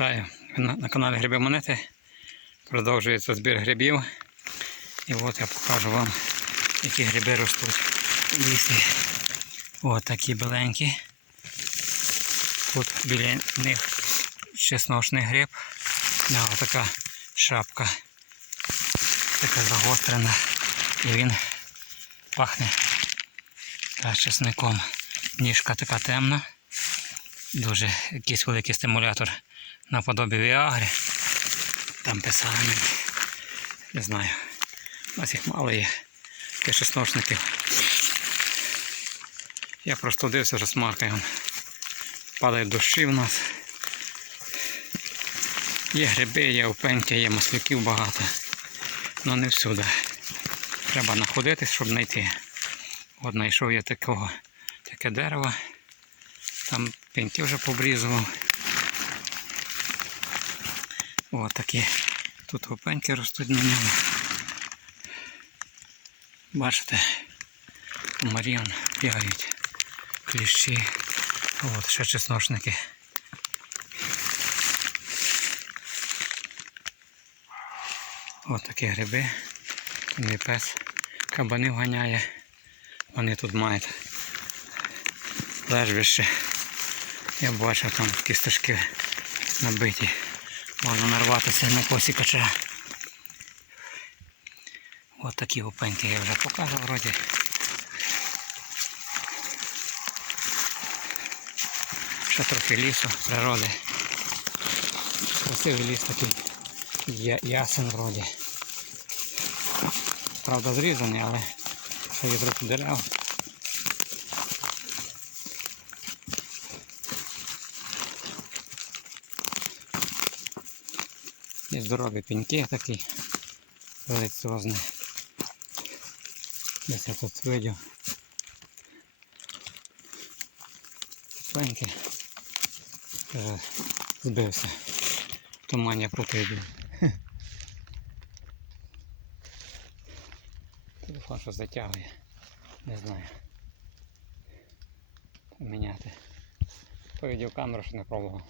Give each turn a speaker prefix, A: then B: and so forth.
A: Вітаю на, на каналі Гриби Монети. Продовжується збір грибів. І от я покажу вам, які гриби ростуть в лісі. Ось такі біленькі. Тут біля них чесночний гриб. Да, ось така шапка. Така загострена. І він пахне та, чесником. Ніжка така темна. Дуже якийсь великий стимулятор наподобі Віагри. Там писали мені. Не знаю. У нас їх мало є. Такі шестношники. Я просто дивився вже смаркою. Падають дощі в нас. Є гриби, є опеньки, є маслюків багато. але не всюди. Треба знаходитись, щоб знайти. От знайшов я такого, таке дерево. Там пеньки вже побрізував. О, такі тут опеньки ростуть на ньому. Бачите, комарі бігають, кліщі. От ще чесночники. От такі гриби. Мій пес кабанів ганяє. Вони тут мають лежбище. Я бачив там кісточки набиті. Можна нарватися на косікача. Ось такі опеньки я вже показував вроді. Ще трохи лісу, природи. Красивий ліс такий ясен вроді. Правда зрізаний, але ще є трохи дерев. Є здорові пеньки такі величезні. Десь я тут видів. Пеньки. Збився. В тумані я проти йду. Телефон що затягує. Не знаю. Поміняти. То відеокамеру ще не пробував.